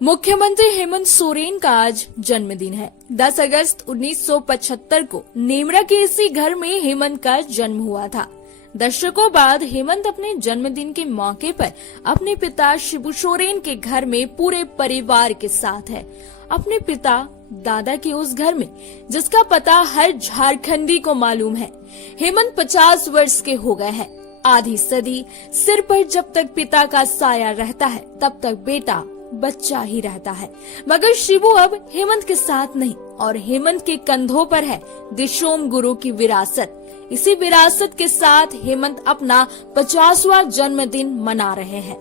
मुख्यमंत्री हेमंत सोरेन का आज जन्मदिन है। 10 अगस्त 1975 को नेमरा के इसी घर में हेमंत का जन्म हुआ था। दशकों बाद हेमंत अपने जन्मदिन के मौके पर अपने पिता शिबू सोरेन के घर में पूरे परिवार के साथ है। अपने पिता दादा के उस घर में जिसका पता हर झारखंडी को मालूम है। हेमंत 50 वर्ष के हो गए हैं। आधी सदी सिर पर जब तक पिता का साया रहता है तब तक बेटा बच्चा ही रहता है। मगर शिबू अब हेमंत के साथ नहीं और हेमंत के कंधों पर है दिशोम गुरु की विरासत। इसी विरासत के साथ हेमंत अपना 50वां जन्मदिन मना रहे हैं।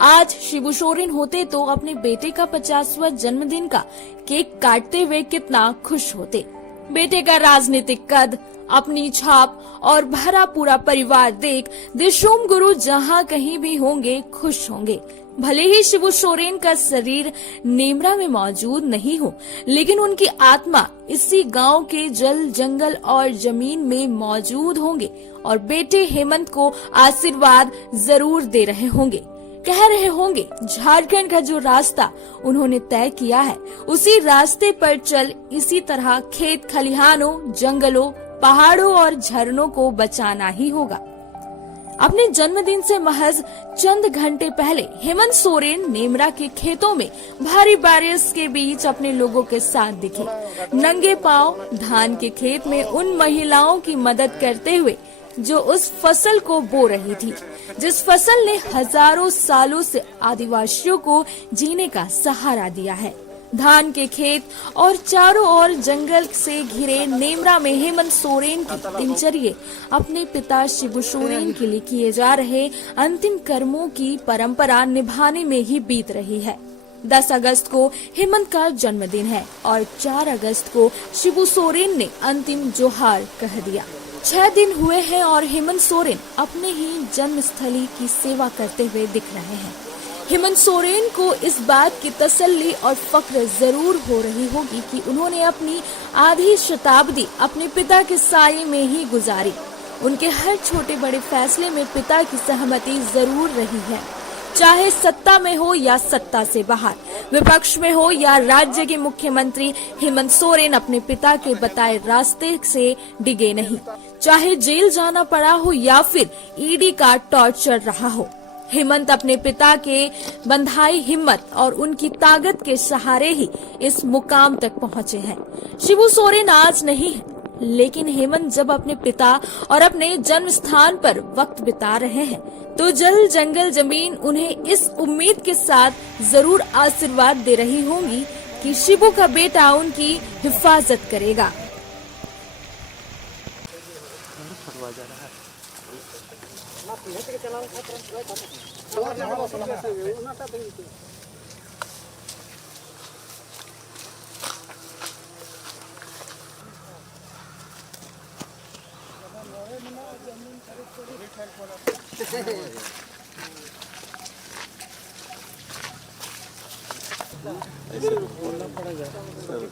आज शिबू सोरेन होते तो अपने बेटे का 50वां जन्मदिन का केक काटते हुए कितना खुश होते। बेटे का राजनीतिक कद, अपनी छाप और भरा पूरा परिवार देख दिशोम गुरु जहाँ कहीं भी होंगे खुश होंगे। भले ही शिबू सोरेन का शरीर नेमरा में मौजूद नहीं हो, लेकिन उनकी आत्मा इसी गांव के जल, जंगल और जमीन में मौजूद होंगे और बेटे हेमंत को आशीर्वाद जरूर दे रहे होंगे। कह रहे होंगे झारखंड का जो रास्ता उन्होंने तय किया है उसी रास्ते पर चल, इसी तरह खेत खलिहानों, जंगलों, पहाड़ों और झरनों को बचाना ही होगा। अपने जन्मदिन से महज चंद घंटे पहले हेमंत सोरेन नेमरा के खेतों में भारी बारिश के बीच अपने लोगों के साथ दिखे। नंगे पांव धान के खेत में उन महिलाओं की मदद करते हुए जो उस फसल को बो रही थी, जिस फसल ने हजारों सालों से आदिवासियों को जीने का सहारा दिया है। धान के खेत और चारों ओर जंगल से घिरे नेमरा में हेमंत सोरेन की दिनचर्या अपने पिता शिबू सोरेन के लिए किए जा रहे अंतिम कर्मों की परंपरा निभाने में ही बीत रही है। 10 अगस्त को हेमंत का जन्मदिन है और 4 अगस्त को शिबू सोरेन ने अंतिम जोहार कह दिया। 6 दिन हुए हैं और हेमंत सोरेन अपने ही जन्मस्थली की सेवा करते हुए दिख रहे हैं। हेमंत सोरेन को इस बात की तसल्ली और फक्र जरूर हो रही होगी कि उन्होंने अपनी आधी शताब्दी अपने पिता के साये में ही गुजारी। उनके हर छोटे बड़े फैसले में पिता की सहमति जरूर रही है, चाहे सत्ता में हो या सत्ता से बाहर, विपक्ष में हो या राज्य के मुख्यमंत्री। हेमंत सोरेन अपने पिता के बताए रास्ते से डिगे नहीं, चाहे जेल जाना पड़ा हो या फिर ईडी का टॉर्चर रहा हो। हेमंत अपने पिता के बंधाई हिम्मत और उनकी ताकत के सहारे ही इस मुकाम तक पहुँचे हैं। शिबू सोरेन आज नहीं है, लेकिन हेमंत जब अपने पिता और अपने जन्म स्थान पर वक्त बिता रहे हैं तो जल, जंगल, जमीन उन्हें इस उम्मीद के साथ जरूर आशीर्वाद दे रही होंगी कि शिबू का बेटा उनकी हिफाजत करेगा। ऐसे बोलना पड़ेगा सर।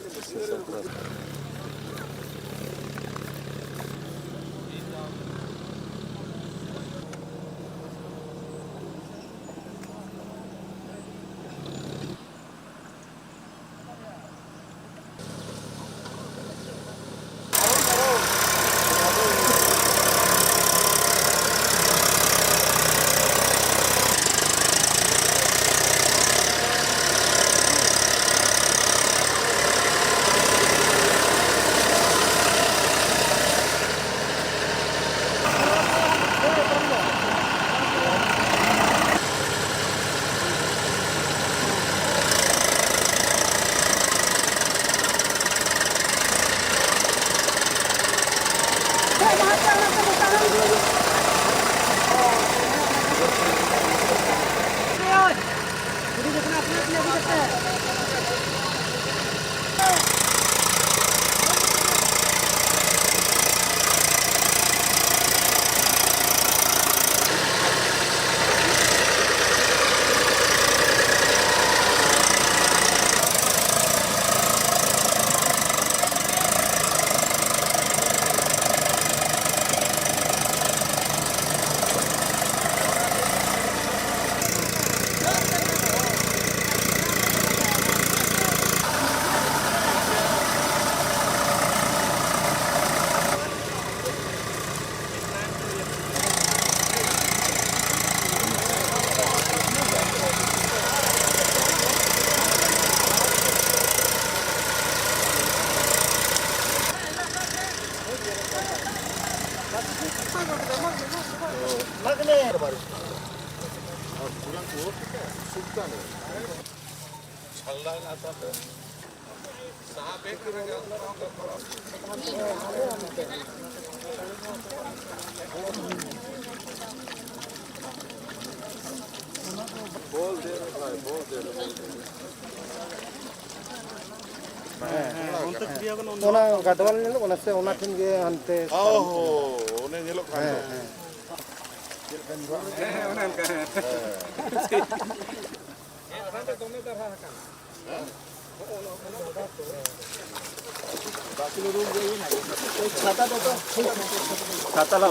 ᱚᱱᱟ ᱜᱟᱰᱣᱟᱞ ᱧᱮᱞᱚᱜ ᱠᱟᱱᱟ ᱥᱮ ᱚᱱᱟ ᱴᱷᱮᱱ ᱜᱮ ᱦᱟᱱᱛᱮ ᱚᱱᱮ ᱧᱮᱞᱚᱜ ᱠᱟᱱ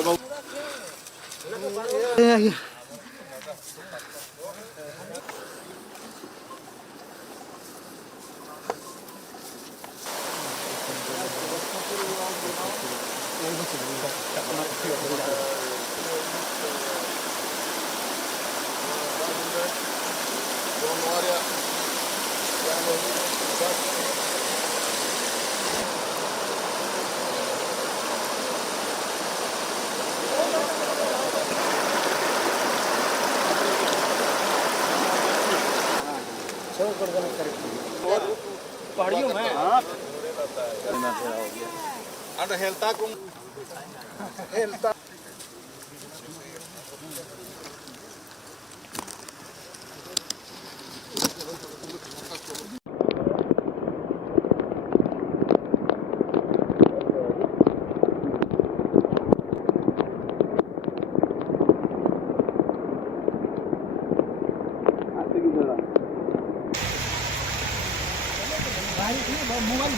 ᱫᱚ पहाड़ियों में అంటే హెల్తాకు मोबाइल